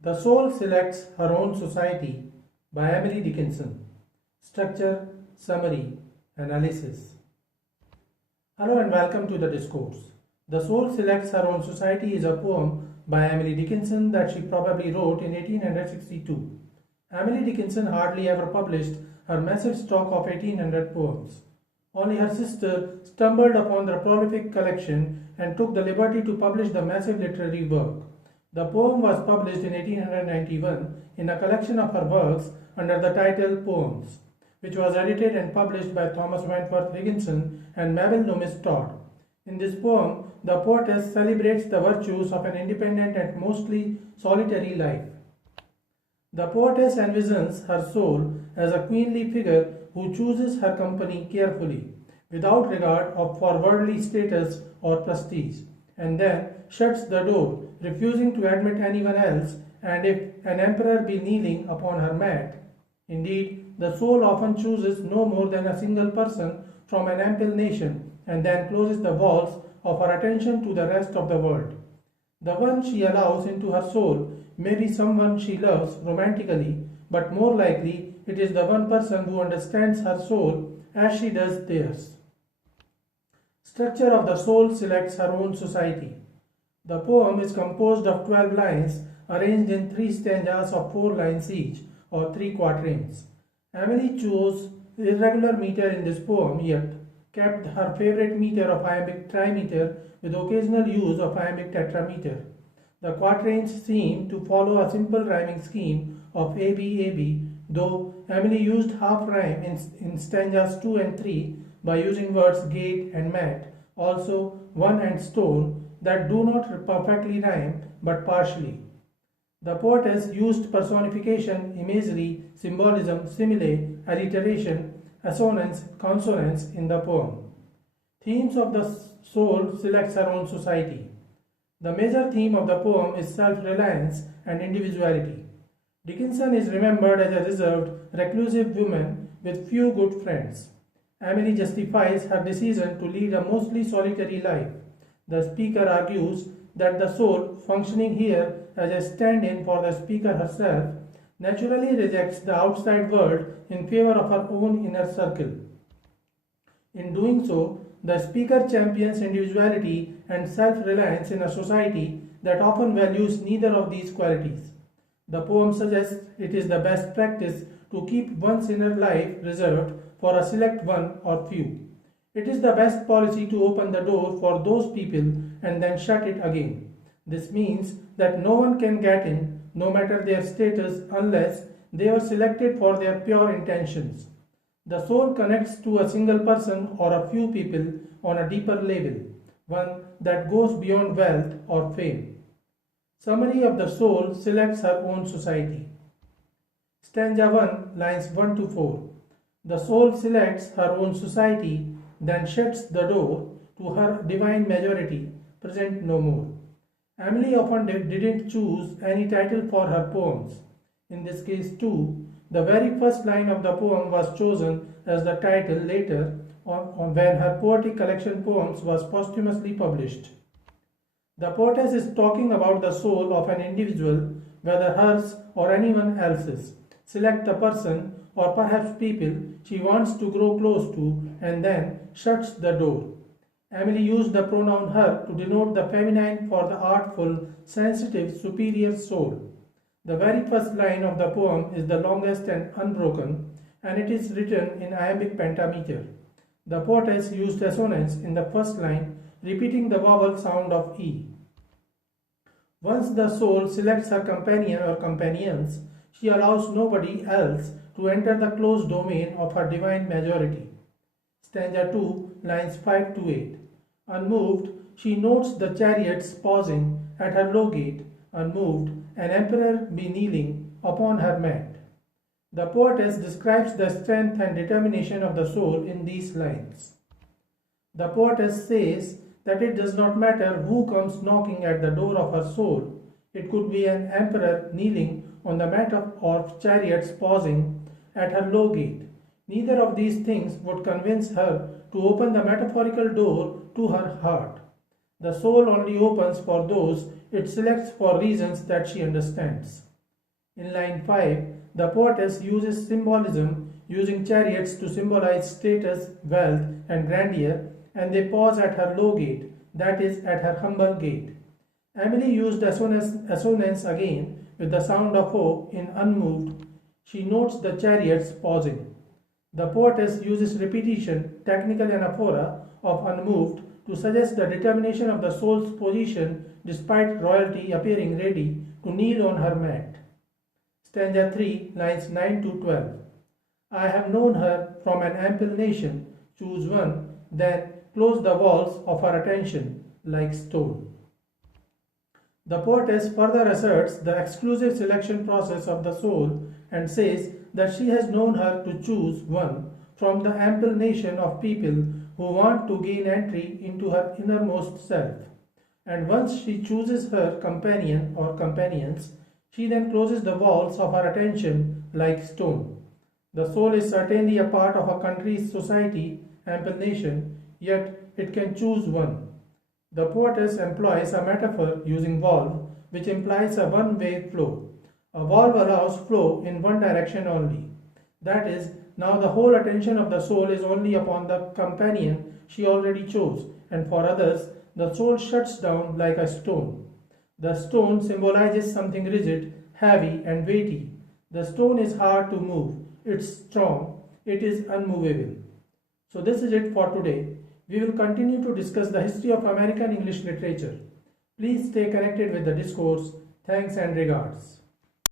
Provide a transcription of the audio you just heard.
The Soul Selects Her Own Society by Emily Dickinson. Structure, Summary, Analysis. Hello and welcome to the discourse. The Soul Selects Her Own Society is a poem by Emily Dickinson that she probably wrote in 1862. Emily Dickinson hardly ever published her massive stock of 1800 poems. Only her sister stumbled upon the prolific collection and took the liberty to publish the massive literary work. The poem was published in 1891 in a collection of her works under the title Poems, which was edited and published by Thomas Wentworth Higginson and Mabel Loomis Todd. In this poem, the poetess celebrates the virtues of an independent and mostly solitary life. The poetess envisions her soul as a queenly figure who chooses her company carefully, without regard for worldly status or prestige, and then shuts the door, refusing to admit anyone else, and if an emperor be kneeling upon her mat. Indeed, the soul often chooses no more than a single person from an ample nation, and then closes the walls of her attention to the rest of the world. The one she allows into her soul may be someone she loves romantically, but more likely it is the one person who understands her soul as she does theirs. Structure of the Soul Selects Her Own Society. The poem is composed of 12 lines arranged in 3 stanzas of 4 lines each, or 3 quatrains. Emily chose irregular meter in this poem, yet kept her favorite meter of iambic trimeter with occasional use of iambic tetrameter. The quatrains seem to follow a simple rhyming scheme of AB, though Emily used half rhyme in stanzas 2 and 3 by using words gate and mat, also one and stone, that do not perfectly rhyme but partially. The poetess used personification, imagery, symbolism, simile, alliteration, assonance, consonance in the poem. Themes of the Soul Selects Her Own Society. The major theme of the poem is self-reliance and individuality. Dickinson is remembered as a reserved, reclusive woman with few good friends. Emily justifies her decision to lead a mostly solitary life. The speaker argues that the soul, functioning here as a stand-in for the speaker herself, naturally rejects the outside world in favor of her own inner circle. In doing so, the speaker champions individuality and self-reliance in a society that often values neither of these qualities. The poem suggests it is the best practice to keep one's inner life reserved for a select one or few. It is the best policy to open the door for those people and then shut it again. This means that no one can get in, no matter their status, unless they were selected for their pure intentions. The soul connects to a single person or a few people on a deeper level, one that goes beyond wealth or fame. Summary of the Soul Selects Her Own Society. Stanza 1, lines 1 to 4. The soul selects her own society, then shuts the door to her divine majority, present no more. Emily often didn't choose any title for her poems. In this case too, the very first line of the poem was chosen as the title later on when her poetic collection Poems was posthumously published. The poetess is talking about the soul of an individual, whether hers or anyone else's. Select the person or perhaps people she wants to grow close to and then shuts the door. Emily used the pronoun her to denote the feminine for the artful, sensitive, superior soul. The very first line of the poem is the longest and unbroken, and it is written in iambic pentameter. The poetess used assonance in the first line, repeating the vowel sound of E. Once the soul selects her companion or companions, she allows nobody else to enter the closed domain of her divine majority. Stanza 2, lines 5 to 8. Unmoved, she notes the chariots pausing at her low gate. Unmoved, an emperor be kneeling upon her mat. The poetess describes the strength and determination of the soul in these lines. The poetess says that it does not matter who comes knocking at the door of her soul. It could be an emperor kneeling on the mat or chariots pausing at her low gate. Neither of these things would convince her to open the metaphorical door to her heart. The soul only opens for those it selects for reasons that she understands. In line 5, the poetess uses symbolism using chariots to symbolize status, wealth, and grandeur, and they pause at her low gate, that is, at her humble gate. Emily used assonance again with the sound of O in unmoved. She notes the chariots pausing. The poetess uses repetition, technical anaphora, of unmoved to suggest the determination of the soul's position despite royalty appearing ready to kneel on her mat. Stanza 3, lines 9 to 12. I have known her from an ample nation, choose one, then close the walls of her attention like stone. The poetess further asserts the exclusive selection process of the soul and says that she has known her to choose one from the ample nation of people who want to gain entry into her innermost self. And once she chooses her companion or companions, she then closes the walls of her attention like stone. The soul is certainly a part of a country's society, ample nation, yet it can choose one. The poetess employs a metaphor using valve, which implies a one-way flow. A valve allows flow in one direction only. That is, now the whole attention of the soul is only upon the companion she already chose, and for others, the soul shuts down like a stone. The stone symbolizes something rigid, heavy, and weighty. The stone is hard to move. It's strong. It is unmovable. So this is it for today. We will continue to discuss the history of American English literature. Please stay connected with the discourse. Thanks and regards.